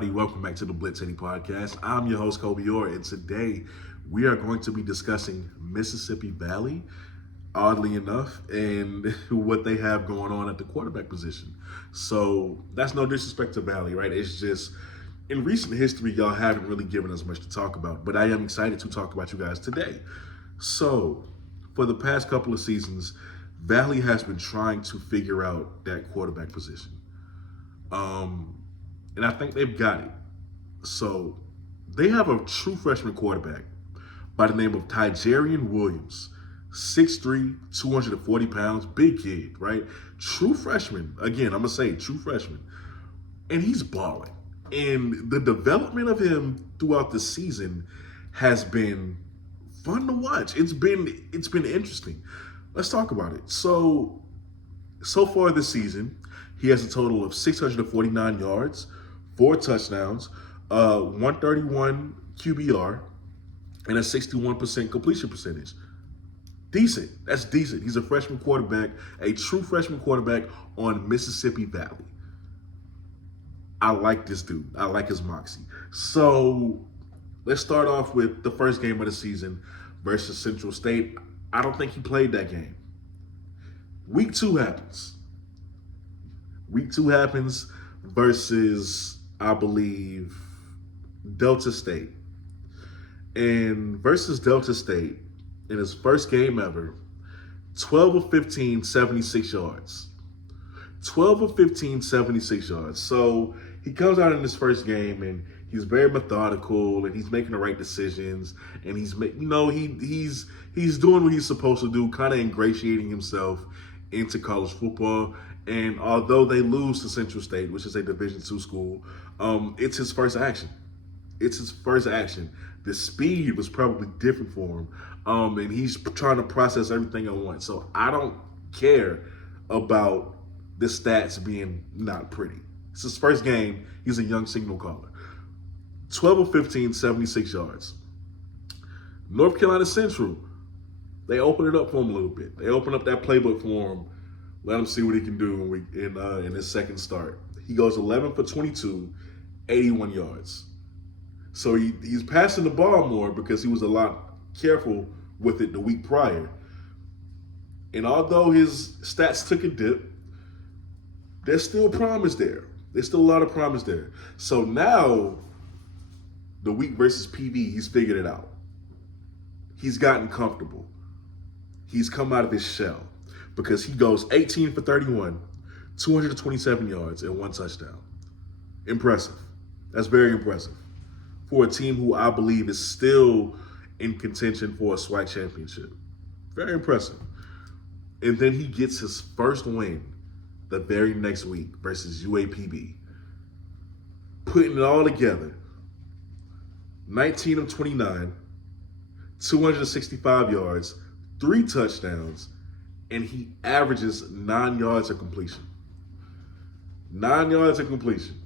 everybody. Welcome back to the BlitzCity Podcast. I'm your host, Kobe Orr, and today we are going to be discussing Mississippi Valley, oddly enough, and what they have going on at the quarterback position. So that's no disrespect to Valley, right? It's just, in recent history, y'all haven't really given us much to talk about, but I am excited to talk about you guys today. So, for the past couple of seasons, Valley has been trying to figure out that quarterback position. And I think they've got it. So they have a true freshman quarterback by the name of Tijerian Williams, 6'3", 240 pounds, big kid, right? True freshman. Again, I'm going to say true freshman. And he's balling. And the development of him throughout the season has been fun to watch. It's been interesting. Let's talk about it. So far this season, he has a total of 649 yards, 4 touchdowns, 131 QBR, and a 61% completion percentage. Decent. That's decent. He's a freshman quarterback, a true freshman quarterback on Mississippi Valley. I like this dude. I like his moxie. So let's start off with the first game of the season versus Central State. I don't think he played that game. Week 2 happens. Week 2 happens versus, I believe, Delta State. And versus Delta State, in his first game ever, 12 of 15, 76 yards. 12 of 15, 76 yards. So he comes out in his first game and he's very methodical and he's making the right decisions and he's doing what he's supposed to do, kind of ingratiating himself into college football. And although they lose to Central State, which is a Division II school, it's his first action. The speed was probably different for him, and he's trying to process everything at once. So I don't care about the stats being not pretty. It's his first game. He's a young signal caller. 12 of 15, 76 yards. North Carolina Central, they open it up for him a little bit. They open up that playbook for him. Let him see what he can do in his second start. He goes 11 for 22, 81 yards. So he's passing the ball more because he was a lot careful with it the week prior. And although his stats took a dip, there's still promise there. There's still a lot of promise there. So now, the week versus PV, he's figured it out. He's gotten comfortable. He's come out of his shell. Because he goes 18 for 31, 227 yards, and 1 touchdown. Impressive. That's very impressive. For a team who I believe is still in contention for a SWAC championship. Very impressive. And then he gets his first win the very next week versus UAPB. Putting it all together. 19 of 29, 265 yards, 3 touchdowns, and he averages 9 yards of completion. 9 yards of completion.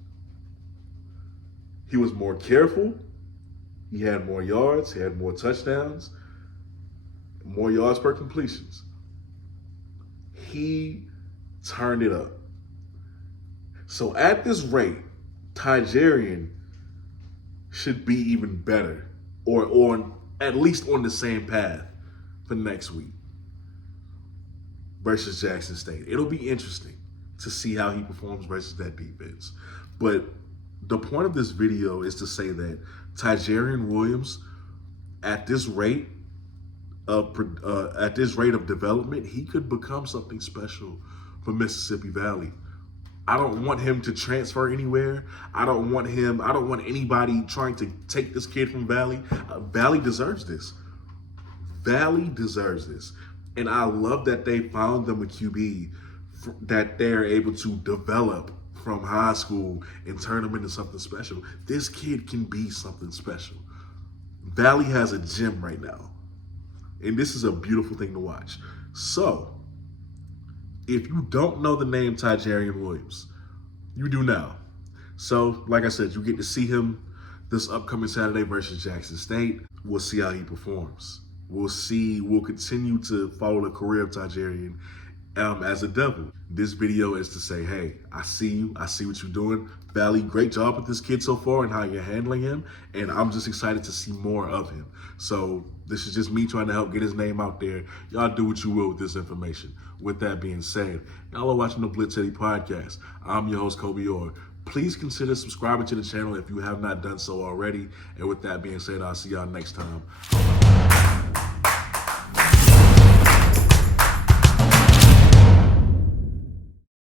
He was more careful. He had more yards. He had more touchdowns. More yards per completions. He turned it up. So at this rate, Tijerian should be even better. Or at least on the same path for next week versus Jackson State. It'll be interesting to see how he performs versus that defense. But the point of this video is to say that Tijerian Williams, at this rate of development, he could become something special for Mississippi Valley. I don't want him to transfer anywhere. I don't want anybody trying to take this kid from Valley. Valley deserves this. Valley deserves this. And I love that they found them a QB that they're able to develop from high school and turn him into something special. This kid can be something special. Valley has a gem right now. And this is a beautiful thing to watch. So, if you don't know the name Tijerian Williams, you do now. So, like I said, you get to see him this upcoming Saturday versus Jackson State. We'll see how he performs. We'll continue to follow the career of Tijerian as a devil. This video is to say, hey, I see you. I see what you're doing. Valley, great job with this kid so far and how you're handling him. And I'm just excited to see more of him. So this is just me trying to help get his name out there. Y'all do what you will with this information. With that being said, y'all are watching the BlitzCity Podcast. I'm your host, Kobe Orr. Please consider subscribing to the channel if you have not done so already. And with that being said, I'll see y'all next time.